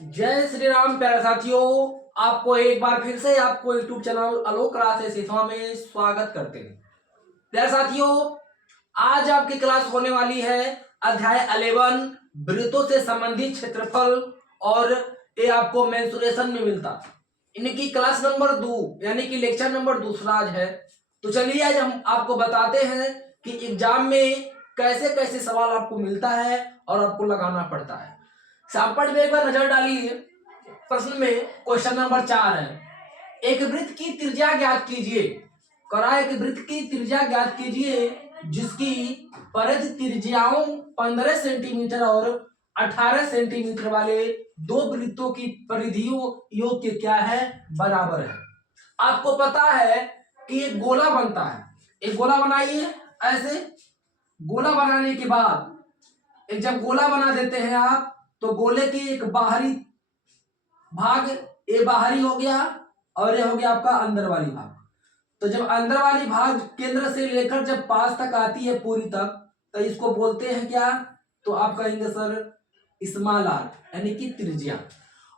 जय श्री राम प्यारे साथियों। आपको एक बार फिर से आपको यूट्यूब चैनल आलोक क्लासेस सिसवा में स्वागत करते हैं। प्यारे साथियों, आज आपकी क्लास होने वाली है अध्याय 11 वृत्तों से संबंधित क्षेत्रफल, और ये आपको मेंसुरेशन में मिलता। इनकी क्लास नंबर 2 यानी कि लेक्चर नंबर दूसरा आज है। तो चलिए आज हम आपको बताते हैं कि एग्जाम में कैसे कैसे सवाल आपको मिलता है और आपको लगाना पड़ता है। सैंपल में एक बार नजर डालिए। प्रश्न में क्वेश्चन नंबर 4 है, एक वृत्त की त्रिज्या ज्ञात कीजिए। करा एक वृत्त की त्रिज्या ज्ञात कीजिए जिसकी परिधि त्रिज्याओं 15 सेंटीमीटर और 18 सेंटीमीटर वाले दो वृत्तों की परिधियों योग के क्या है, बराबर है। आपको पता है कि एक गोला बनता है। एक गोला बनाइए। ऐसे गोला बनाने के बाद एक जब गोला बना देते हैं आप, तो गोले की एक बाहरी भाग, ये बाहरी हो गया और ये हो गया आपका अंदर वाली भाग। तो जब अंदर वाली भाग केंद्र से लेकर जब पास तक आती है पूरी तक, तो इसको बोलते हैं क्या, तो आप कहेंगे सर स्मॉल आर यानी कि त्रिज्या।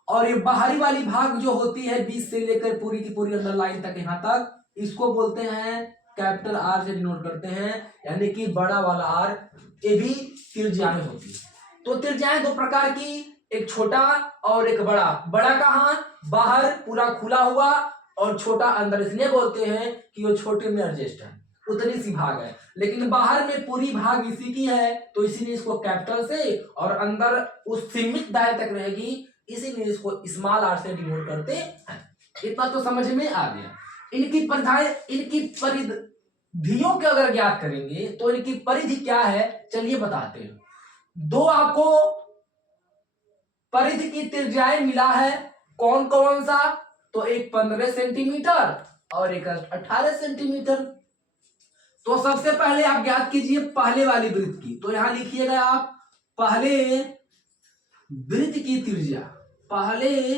और ये बाहरी वाली भाग जो होती है 20 से लेकर पूरी की पूरी अंदर लाइन तक यहाँ तक, इसको बोलते हैं कैपिटल आर से डिनोट करते हैं, यानी कि बड़ा वाला आर। ये भी त्रिज्याएं होती है। तो त्रिज्याएं दो प्रकार की, एक छोटा और एक बड़ा। बड़ा कहाँ, बाहर पूरा खुला हुआ, और छोटा अंदर, इसलिए बोलते हैं कि वो छोटे में एडजस्ट है, उतनी सी भाग है। लेकिन बाहर में पूरी भाग इसी की है, तो इसीलिए इसको कैपिटल से, और अंदर उस सीमित दायरे तक रहेगी, इसीलिए इसको स्मॉल आर से डिनोट करते हैं। इतना तो समझ में आ गया। इनकी परिधाएं, इनकी परिधियों के अगर ज्ञात करेंगे तो इनकी परिधि क्या है, चलिए बताते हैं। दो आपको परिधि की त्रिज्याएं मिला है, कौन कौन सा, तो एक 15 सेंटीमीटर और एक 18 सेंटीमीटर। तो सबसे पहले आप ज्ञात कीजिए पहले वाली वृत्त की। तो यहां लिखिएगा आप पहले वृत्त की त्रिज्या, पहले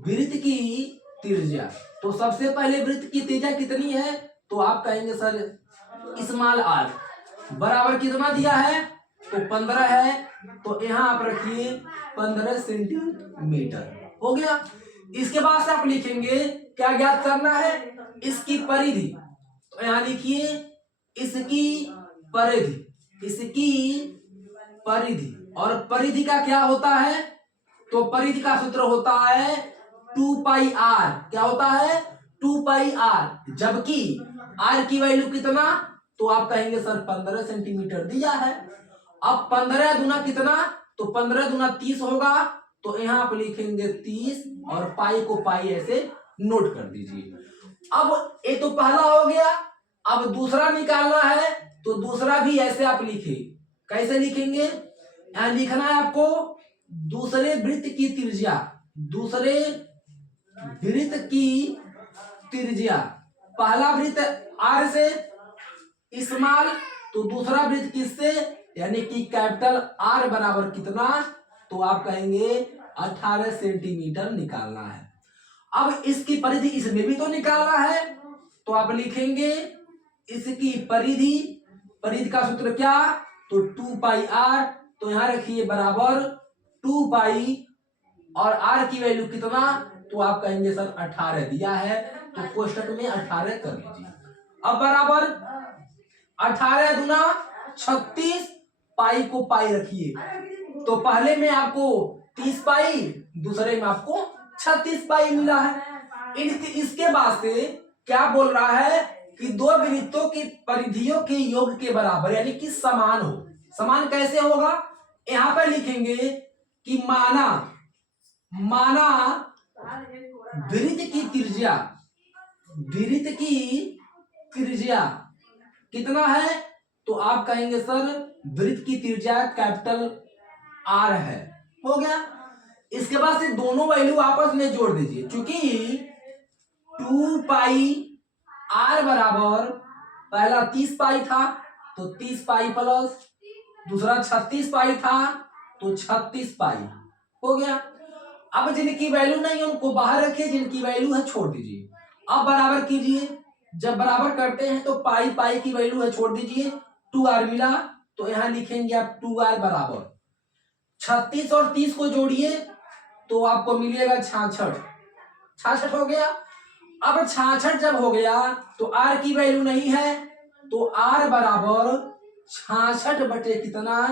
वृत्त की त्रिज्या। तो सबसे पहले वृत्त की त्रिज्या कितनी है, तो आप कहेंगे सर स्मॉल आर, बराबर कितना दिया है, तो 15 है। तो यहां आप रखिए 15 सेंटीमीटर, हो गया। इसके बाद से आप लिखेंगे क्या ज्ञात करना है, इसकी परिधि। तो यहां लिखिए इसकी परिधि, इसकी परिधि। और परिधि का क्या होता है, तो परिधि का सूत्र होता है 2 पाई आर। क्या होता है, 2 पाई आर। जबकि आर की वैल्यू कितना, तो आप कहेंगे सर 15 सेंटीमीटर दिया है। अब 15 दूना कितना, तो 15 दूना 30 होगा। तो यहां आप लिखेंगे 30 और पाई को पाई ऐसे नोट कर दीजिए। अब ये तो पहला हो गया। अब दूसरा निकालना है, तो दूसरा भी ऐसे आप लिखे। कैसे लिखेंगे, यहां लिखना है आपको दूसरे वृत्त की त्रिज्या, दूसरे वृत्त की त्रिज्या। पहला वृत्त आर से स्मॉल, तो दूसरा वृत्त किससे, यानी कि कैपिटल आर बराबर कितना, तो आप कहेंगे 18 सेंटीमीटर निकालना है। अब इसकी परिधि इसमें भी तो निकालना है, तो आप लिखेंगे इसकी परिधि, परिधि का सूत्र क्या, तो 2 पाई आर। तो यहां रखिए बराबर 2 पाई, और आर की वैल्यू कितना, तो आप कहेंगे सर 18 दिया है, तो कोष्टक में 18 कर लीजिए। अब बराबर 18 दूना 36, पाई को पाई रखिए। तो पहले में आपको 30 पाई, दूसरे में आपको 36 पाई मिला है। इसके बाद से क्या बोल रहा है कि दो वृत्तों की परिधियों के योग के बराबर, यानी कि समान हो। समान कैसे होगा, यहां पर लिखेंगे कि माना वृत्त की त्रिज्या, वृत्त की त्रिज्या कितना है, तो आप कहेंगे सर वृत्त की त्रिज्या कैपिटल आर है, हो गया। इसके बाद से दोनों वैल्यू आपस में जोड़ दीजिए। चूंकि 2 पाई आर बराबर पहला 30 पाई था, तो 30 पाई प्लस दूसरा 36 पाई था, तो 36 पाई, हो गया। अब जिनकी वैल्यू नहीं है उनको बाहर रखिए, जिनकी वैल्यू है छोड़ दीजिए। अब बराबर कीजिए। जब बराबर करते हैं तो पाई पाई की वैल्यू है छोड़ दीजिए, 2 आर मिला। तो यहां लिखेंगे आप 2 आर बराबर 36 और 30 को जोड़िए, तो आपको मिलेगा 66। 66 हो गया। अब 66 जब हो गया तो आर की वैल्यू नहीं है, तो आर बराबर 66 बटे कितना,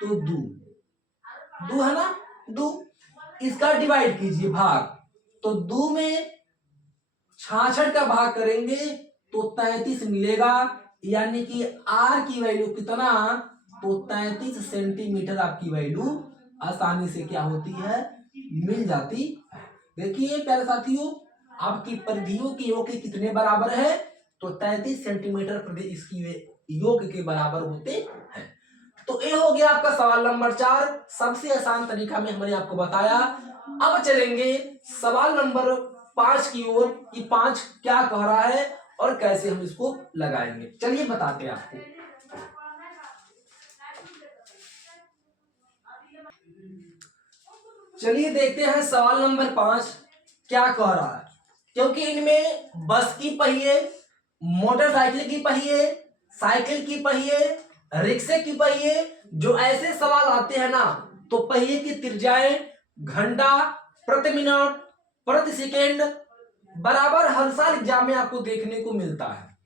तो 2। 2 है ना, 2। इसका डिवाइड कीजिए भाग, तो 2 में 66 का भाग करेंगे तो 33 मिलेगा, यानी कि आर की वैल्यू कितना, तो 33 सेंटीमीटर आपकी वैल्यू आसानी से क्या होती है, मिल जाती है। देखिए प्यारे साथियों, आपकी परिधियों के योग के कितने बराबर है, तो 33 सेंटीमीटर प्रति इसकी योग के बराबर होते हैं। तो ये हो गया आपका सवाल नंबर 4, सबसे आसान तरीका में हमने आपको बताया। अब चलेंगे सवाल नंबर 5 की ओर, कि 5 क्या कह रहा है और कैसे हम इसको लगाएंगे। चलिए बताते हैं आपको। चलिए देखते हैं सवाल नंबर 5 क्या कह रहा है। क्योंकि इनमें बस की पहिए, मोटरसाइकिल की पहिए, साइकिल की पहिए, रिक्शे की पहिए, जो ऐसे सवाल आते हैं ना, तो पहिए की त्रिज्याएं घंटा, प्रति मिनट, प्रति सेकेंड बराबर हर साल एग्जाम में आपको देखने को मिलता है।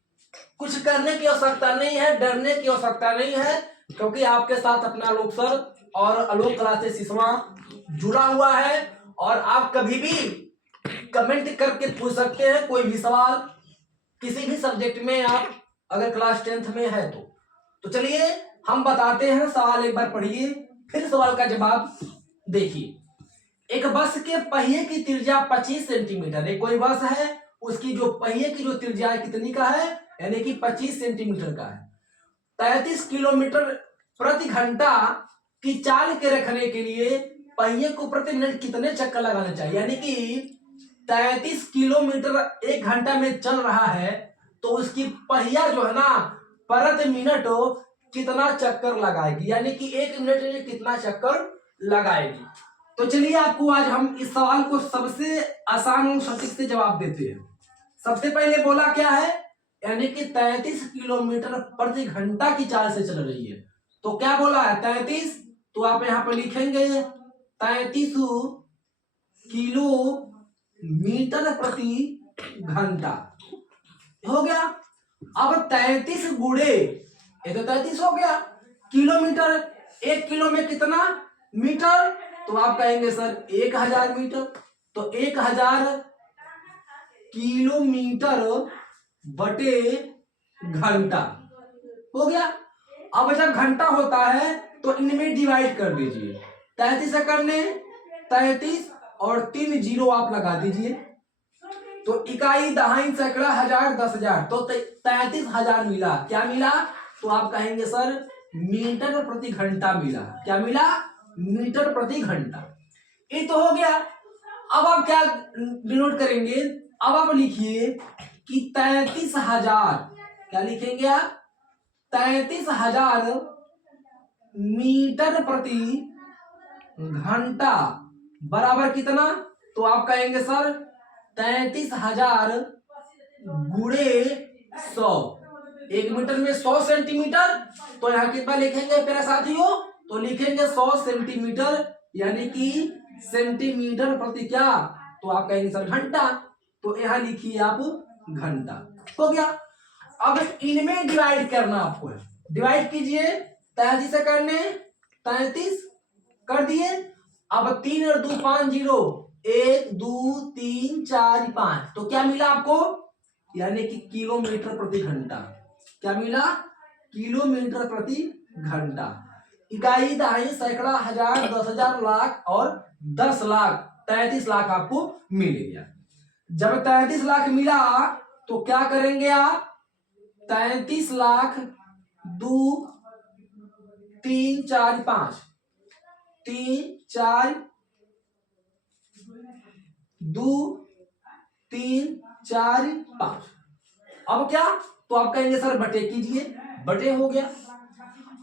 कुछ करने की आवश्यकता नहीं है, डरने की आवश्यकता नहीं है, क्योंकि आपके साथ अपना लोक सर और आलोक क्लासेस सिसवा जुड़ा हुआ है, और आप कभी भी कमेंट करके पूछ सकते हैं कोई भी सवाल किसी भी सब्जेक्ट में, आप अगर क्लास 10th में है तो चलिए हम बताते हैं सवाल, एक बार पढ़िए फिर सवाल का जवाब देखिए। एक बस के पहिए की त्रिज्या 25 सेंटीमीटर, एक कोई बस है उसकी जो पहिए की जो त्रिज्या है कितनी का है, यानी कि 25 सेंटीमीटर का है। 33 किलोमीटर प्रति घंटा की चाल के रखने के लिए पहिए को प्रति मिनट कितने चक्कर लगाने चाहिए, यानी कि 33 किलोमीटर एक घंटा में चल रहा है, तो उसकी पहिया जो है ना प्रति मिनट कितना चक्कर लगाएगी, यानी कि 1 मिनट में कितना चक्कर लगाएगी। तो चलिए आपको आज हम इस सवाल को सबसे आसान और सटीक से जवाब देते हैं। सबसे पहले बोला क्या है, यानी कि 33 किलोमीटर प्रति घंटा की चाल से चल रही है, तो क्या बोला है 33, तो आप यहां पर लिखेंगे 33 किलोमीटर प्रति घंटा हो गया। अब 33 गुणे, ये तो 33 हो गया, किलोमीटर, 1 किलो में कितना मीटर, तो आप कहेंगे सर 1000 मीटर, तो 1000 किलोमीटर बटे घंटा हो गया। अब जब घंटा होता है तो इनमें डिवाइड कर दीजिए, 33 से करने 33 और 3 जीरो आप लगा दीजिए, तो इकाई, दहाई, सैकड़ा, हजार, 10,000, तो 33,000 मिला। क्या मिला, तो आप कहेंगे सर मीटर प्रति घंटा मिला। क्या मिला, मीटर प्रति घंटा। ये तो हो गया। अब आप क्या डिनोट करेंगे, अब आप लिखिए कि 33,000, क्या लिखेंगे आप, 33,000 मीटर प्रति घंटा बराबर कितना, तो आप कहेंगे सर 33,000 गुणे 100, 1 मीटर में 100 सेंटीमीटर, तो यहाँ कितना लिखेंगे मेरे साथियों, तो लिखेंगे 100 सेंटीमीटर, यानी कि सेंटीमीटर प्रति क्या, तो आप कहेंगे सर घंटा, तो यहाँ लिखिए आप घंटा। हो गया। अब इनमें डिवाइड करना आपको है, डिवाइड कीजिए, 33 से करने 33 कर दिए, अब 3 और 2 5 जीरो, 1 2 3 4 5, तो क्या मिला आपको, यानी कि किलोमीटर प्रति घंटा। क्या मिला, किलोमीटर प्रति घंटा। इकाई, दहाई, सैकड़ा, हजार, 10,000, लाख और 10 लाख, 33 लाख आपको मिल गया। जब 33 लाख मिला तो क्या करेंगे आप, 33 लाख 2 3 4 5, 3 4 2 3 4 5, अब क्या, तो आप कहेंगे सर बटे कीजिए, बटे हो गया।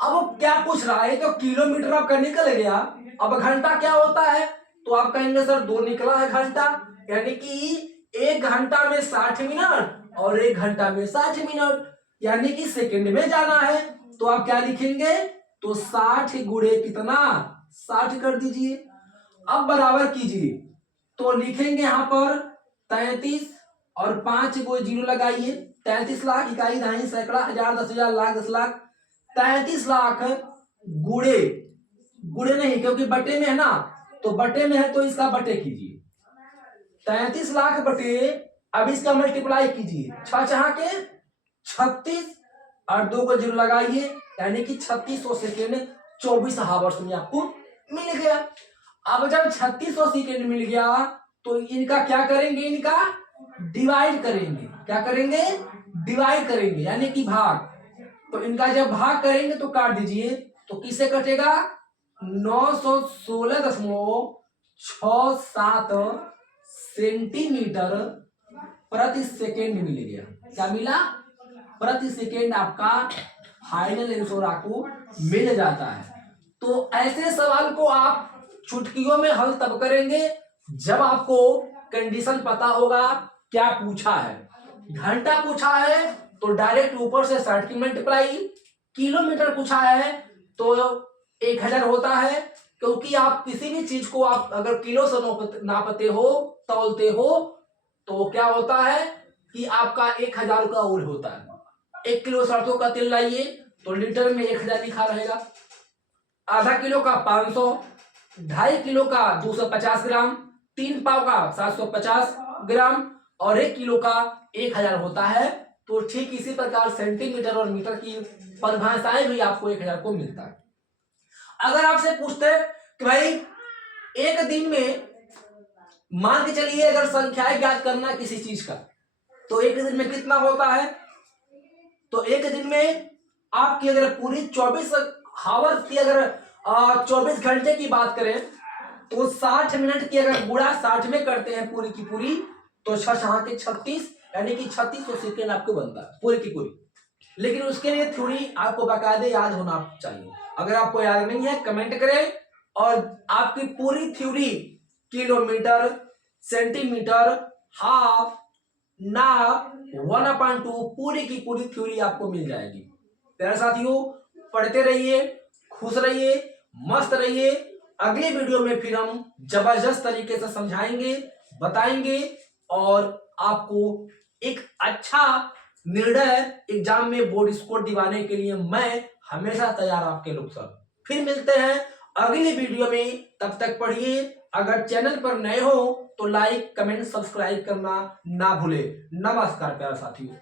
अब क्या पूछ रहा है, तो किलोमीटर आपका निकल गया, अब घंटा क्या होता है, तो आप कहेंगे सर 2 निकला है घंटा, यानी कि 1 घंटा में 60 मिनट और 1 घंटा में 60 मिनट, यानी कि सेकंड में जाना है, तो आप क्या लिखेंगे, तो 60 गुणे कितना, 60 कर दीजिए। अब बराबर कीजिए, तो लिखेंगे यहाँ पर 33 और 5 को जीरो लगाइए। 33 लाख, इकाई, दहाई, सैकड़ा, हजार, 10,000, लाख, 10 लाख। 33 लाख गुड़े, गुड़े नहीं क्योंकि बटे में है ना, तो बटे में है तो इसका बटे कीजिए। 33 लाख बटे, अब इसका मल्टीप्लाई कीजिए, 6 छहा के 36 और 2 को जीरो लगाइए, यानी कि 3600 सेकेंड 24 हावर्स में आपको मिल गया। अब जब 3600 सेकेंड मिल गया तो इनका क्या करेंगे, इनका डिवाइड करेंगे। क्या करेंगे, डिवाइड करेंगे, यानी कि भाग। तो इनका जब भाग करेंगे तो काट दीजिए, तो किससे कटेगा, 916.67 सेंटीमीटर प्रति सेकेंड मिल गया। क्या मिला, प्रति सेकेंड आपका फाइनल आंसर आपको मिल जाता है। तो ऐसे सवाल को आप चुटकियों में हल तब करेंगे जब आपको कंडीशन पता होगा क्या पूछा है। घंटा पूछा है तो डायरेक्ट ऊपर से 60 की मल्टीप्लाई, किलोमीटर पूछा है तो 1000 होता है, क्योंकि आप किसी भी चीज को आप अगर किलो से नापते हो, तौलते हो, तो क्या होता है कि आपका 1000 का उल होता है। 1 किलो सरसों का तेल लाइए तो लीटर में 1000 लिखा रहेगा। आधा किलो का 500, 2.5 किलो का 250 ग्राम, 3 पाव का 750 ग्राम और 1 किलो का 1000 होता है। तो ठीक इसी प्रकार सेंटीमीटर और मीटर की परिभाषाएं भी आपको 1000 को मिलता है। अगर आपसे पूछते कि भाई एक दिन में मान के चलिए अगर संख्याएं ज्ञात करना किसी चीज का, तो एक दिन में कितना होता है, तो एक दिन में आपकी अगर पूरी 24 हावर्स की अगर 24 घंटे की बात करें तो 60 मिनट की अगर गुणा 60 में करते हैं पूरी की पूरी, तो 36 यानी कि 3600 सेकेंड आपको बनता है पूरी की पूरी। लेकिन उसके लिए थ्योरी आपको बाकायदे याद होना चाहिए। अगर आपको याद नहीं है कमेंट करें, और आपकी पूरी थ्योरी किलोमीटर, सेंटीमीटर, हाफ, नाप, 1/2 पूरी की पूरी थ्योरी आपको मिल जाएगी। प्यारे साथियों, पढ़ते रहिए, खुश रहिए, मस्त रहिए। अगले वीडियो में फिर हम जबरदस्त तरीके से समझाएंगे, बताएंगे और आपको एक अच्छा निर्णय एग्जाम में बोर्ड स्कोर दिवाने के लिए मैं हमेशा तैयार आपके लोग सब। फिर मिलते हैं अगली वीडियो में, तब तक पढ़िए। अगर चैनल पर नए हो तो लाइक, कमेंट, सब्सक्राइब करना ना भूले। नमस्कार प्यारे साथियों।